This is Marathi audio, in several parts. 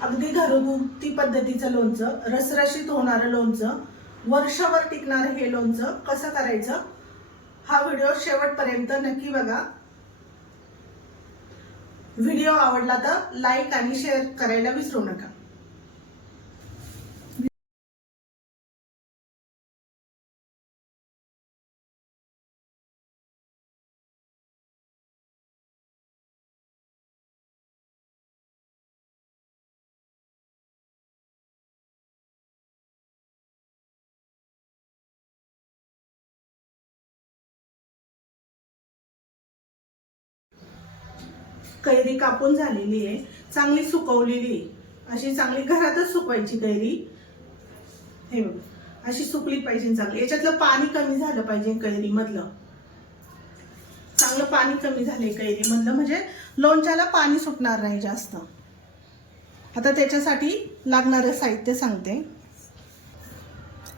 अगदी घरगुती पद्धतीचं लोणचं, रसरशीत होणारं लोणचं, वर्षभर टिकणारं हे लोणचं कसं करायचं हा व्हिडिओ शेवटपर्यंत नक्की बघा। व्हिडिओ आवडला तर लाईक आणि शेअर करायला विसरू नका। कैरी कापून झालेली आहे, चांगली सुकवलेली आहे। अशी चांगली घरातच सुकवायची कैरी। हे बघ, अशी सुकली पाहिजे चांगली। याच्यातलं पाणी कमी झालं पाहिजे कैरी मधलं, चांगलं पाणी कमी झाले कैरी मधलं, म्हणजे लोणच्याला पाणी सुटणार नाही जास्त। आता त्याच्यासाठी लागणारं साहित्य सांगते।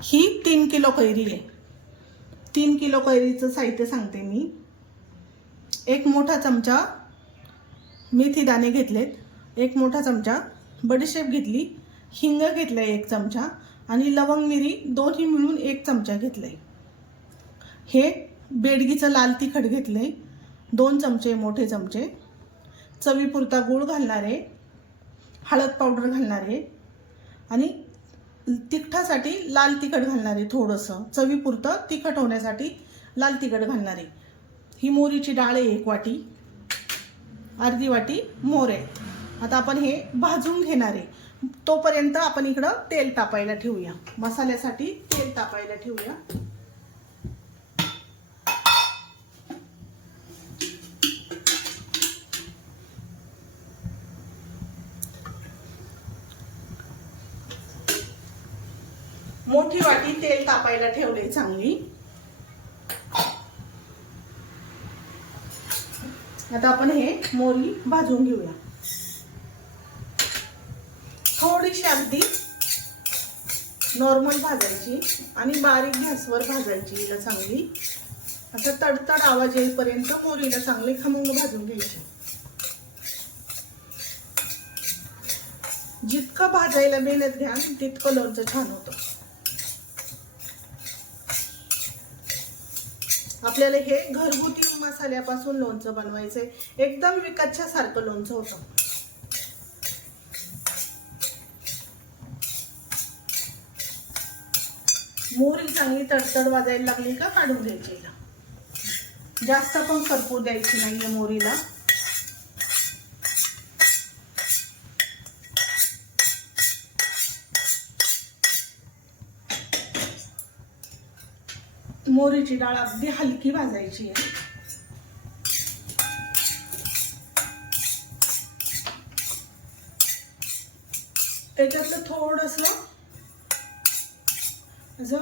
ही 3 किलो कैरी आहे। 3 किलो कैरीचं साहित्य सांगते मी। एक मोठा चमचा मेथी दाणे घेतलेत, एक मोठा चमचा बडीशेप घेतली, हिंग घेतलाय 1 चमचा आणि लवंग मिरी दोन्ही मिळून 1 चमचा घेतलाय। हे बेडगीचं लाल तिखट घेतलंय 2 चमचे मोठे चमचे, चवीपुरता गूळ घालणार आहे, हळद पावडर घालणार आहे आणि तिखटासाठी लाल तिखट घालणार आहे थोडंसं, चवीपुरतं तिखट होण्यासाठी लाल तिखट घालणार आहे। ही मोहरीची डाळ आहे 1 वाटी, अर्धी वाटी मोहरी। आता आपण हे भाजून घेणार आहे, तोपर्यंत आपण इकडं तेल तापायला ठेवूया। मसाल्यासाठी तेल तापायला ठेवूया। मोठी वाटी तेल तापायला ठेवले चांगली। आता आपण हे मोहरी भाजून घेऊया, थोडीशी अगदी नॉर्मल भाजायची आणि बारीक गॅसवर भाजायची हिला चांगली। असं तडतड आवाज येईपर्यंत मोहरीला चांगली खमंग भाजून घ्यायची। जितकं भाजायला मेहनत घ्याल तितकं लोणचं छान होतं। आपल्याला हे घरगुती मसाल्यापासून लोणचं बनवायचंय, एकदम विकतच्या सारखं लोणचं होतं। मोहरी चांगली तडतड वाजायला लागली का काढून घ्यायची हिला। जास्त पण करपू द्यायची नाहीये मोहरीला। मोहरीची डाळ अगदी हलकी भाजायची आहे। त्याच्यातलं थोडंसं असं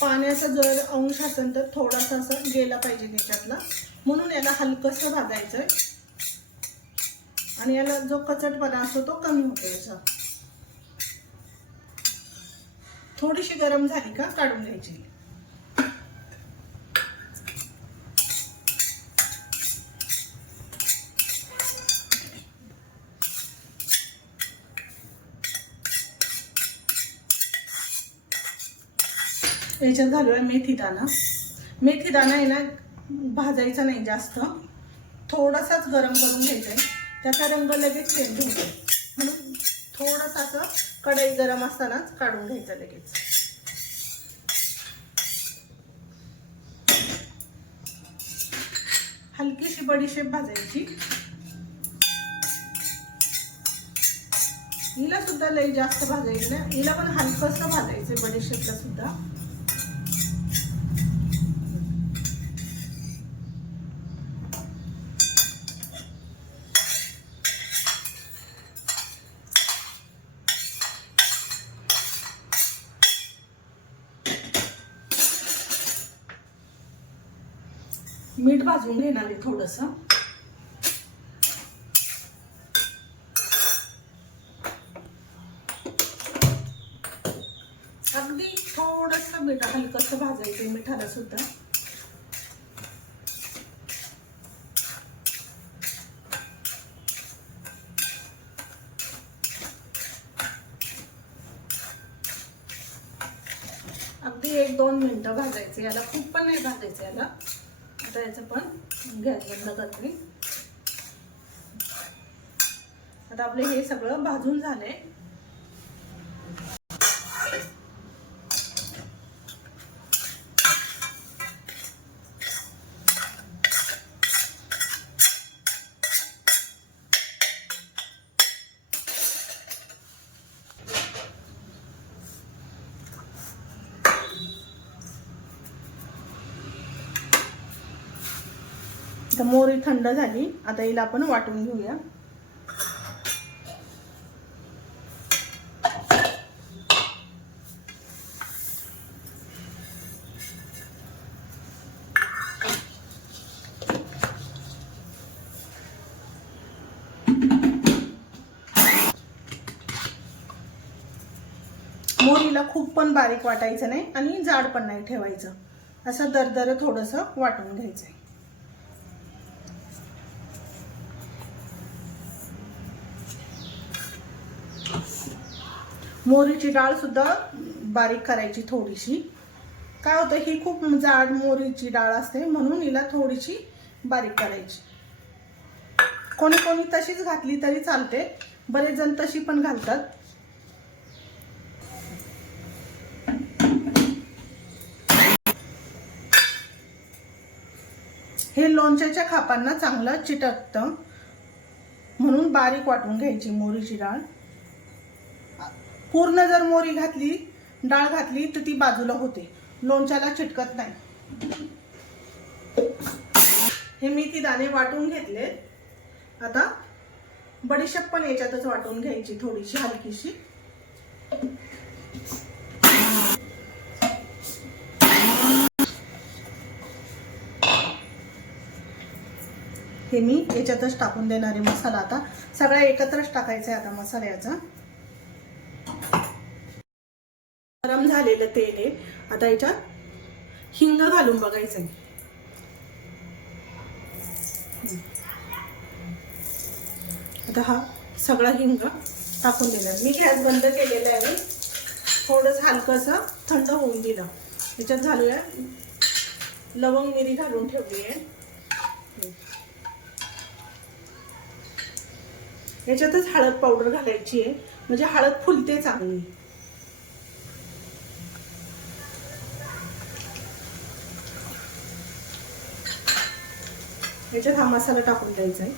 पाण्याचा जर अंश असेल तर थोडासा असं गेला पाहिजे त्याच्यातला, म्हणून याला हलकसं भाजायचंय आणि याला जो कचटपणा असतो तो कमी होतो। याचा थोडीशी गरम झाली का काढून घ्यायची। याच्यात घालूया मेथी दाणा। मेथी दाणा आहे ना भाजायचा नाही जास्त, थोडासाच गरम करून घ्यायचा आहे, त्याचा रंग लगेच चेंज होतो, म्हणून थोडासा असं कढई गरम असतानाच काढून घ्यायचं लगेच। हलकीशी बडीशेप भाजायची, हिला सुद्धा लई जास्त भाजायचं नाही, हिला पण हलकसं भाजायचं बडीशेपला सुद्धा। मीठ भाजून घेणार आहे थोडंसं। अगदी थोडंसं मीठ हलकसं भाजायचं मिठाला सुद्धा। 1-2 मिनिटं भाजायचं. याला खूप पण नाही भाजायचं याला. आता याचं पण गॅस बंद करते. आता आपले हे सगळं भाजून झालंय. आता मोहरी थंड झाली. आता हिला आपण वाटून घेऊया. मोहरीला खूप पण बारीक वाटायचं नाही आणि जाड पण नाही ठेवायचं. असं दरदर थोडंसं वाटून घ्यायचंय. मोहरीची डाळ सुद्धा बारीक करायची थोडीशी. काय होतं, ही खूप जाड मोहरीची डाळ असते म्हणून हिला थोडीशी बारीक करायची. कोणी कोणी तशीच घातली तरी चालते. बरेच जण तशी पण घालतात. हे लोणच्याच्या खापांना चांगलं चिटकतं म्हणून बारीक वाटून घ्यायची मोहरीची डाळ. पूर्ण जर मोहरी घातली, डाळ घातली तर ती बाजूला होते, लोणच्याला चिटकत नाही. हे मेथी दाणे वाटून घेतले. आता बडीशेप पण याच्यातच वाटून घ्यायची थोडीशी हलकीशी. हे मी याच्यातच टाकून देणार आहे मसाला. आता सगळा एकत्रच टाकायचा आहे आता मसाल्याचा. गरम झालेलं तेल आहे. आता याच्यात हिंग घालून बघायचं आहे. आता हा सगळा हिंग टाकून देणार. मी गॅस बंद केलेला आहे. थोडंसं हलकंसं थंड होऊन दिलं. याच्यात घालूया लवंग मिरी घालून ठेवली आहे. याच्यातच हळद पावडर घालायची आहे म्हणजे हळद फुलते चांगली. याच्यात हा मसाला टाकून द्यायचा आहे.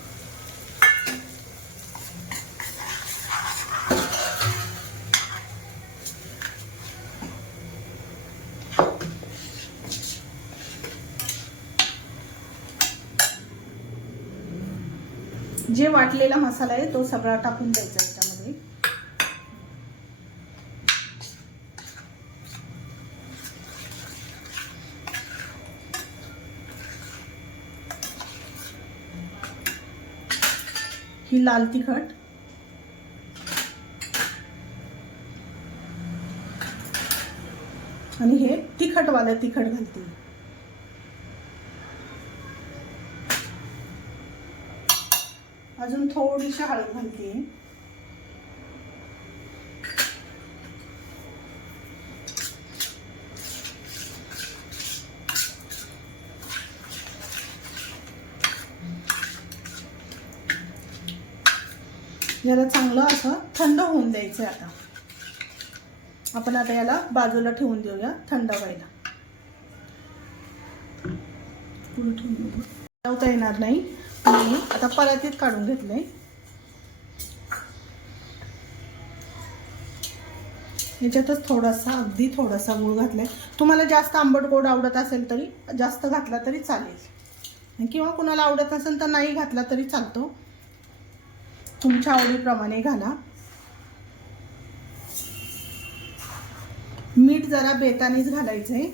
जे वाटलेला मसाला आहे तो सगळा टाकून द्यायचा याच्यामध्ये. ही लाल तिखट, आणि हे तिखटवालं तिखट घालते. अजून थोडीशी हळद घालते. याला चांगलं असं थंड होऊन द्यायचं. आता आपण आता याला बाजूला ठेवून देऊया थंड व्हायला. लावता येणार नाही. आणि आता परातीत काढून घेतलंय. याच्यातच थोडासा, अगदी थोडासा गूळ घातलाय. तुम्हाला जास्त आंबट गोड आवडत असेल तरी जास्त घातला तरी चालेल, किंवा कुणाला आवडत असेल तर नाही घातला तरी चालतो. तुमच्या आवडीप्रमाणे घाला. मीठ जरा बेतानीच घालायचंय,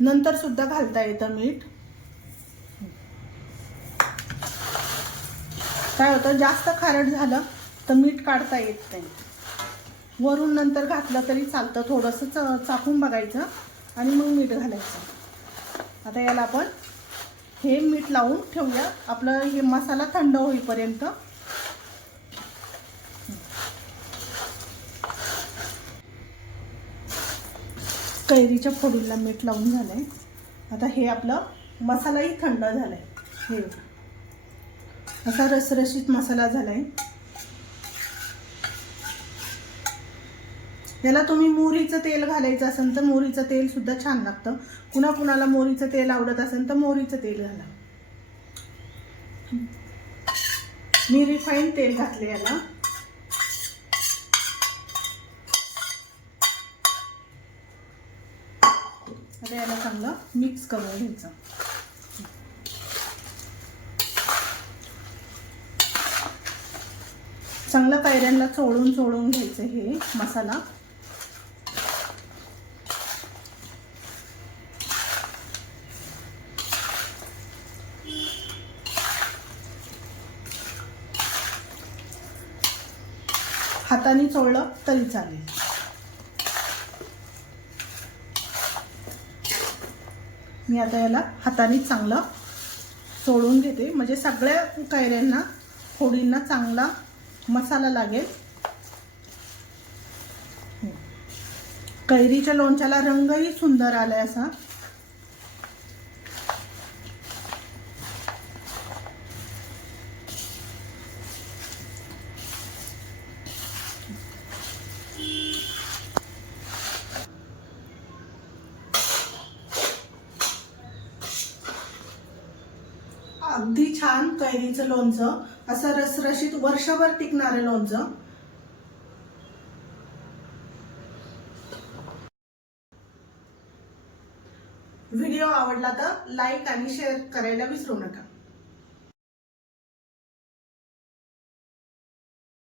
नंतर सुद्धा घालता येतं मीठ. काय होतं, जास्त खारट झालं तर मीठ काढता येत नाही. वरून नंतर घातलं तरी चालतं. थोडंसं चाखून बघायचं आणि मग मीठ घालायचं. आता याला आपण हे मीठ लावून ठेवूया. आपलं हे मसाला थंड होईपर्यंत. कैरीच्या फोडीला मीठ लावून झालंय. आता हे आपलं मसालाही थंड झालाय. हे असा रसरशीत मसाला झालाय. याला तुम्ही मोहरीचं तेल घालायचं असेल तर मोहरीचं तेल सुद्धा छान लागतं. कुणाला मोहरीचं तेल आवडत असेल तर मोहरीचं तेल घाला. मी रिफाईंड तेल घातले याला. आता याला चांगलं मिक्स करून घ्यायचं. चांगलं कैऱ्यांना चोळून घ्यायचं हे मसाला. हाताने चोळलं तरी चालेल. मी आता याला हाताने चांगलं चोळून घेते, म्हणजे सगळ्या कैऱ्यांना फोडींना चांगला मसाला लागेल. कैरीच्या लोणच्याला रंगही सुंदर आलाय असा. अगदी छान कैरीचं लोणचं, असं रसरशीत वर्षभर टिकणारं लोणचं. व्हिडिओ आवडला तर लाईक आणि शेअर करायला विसरू नका.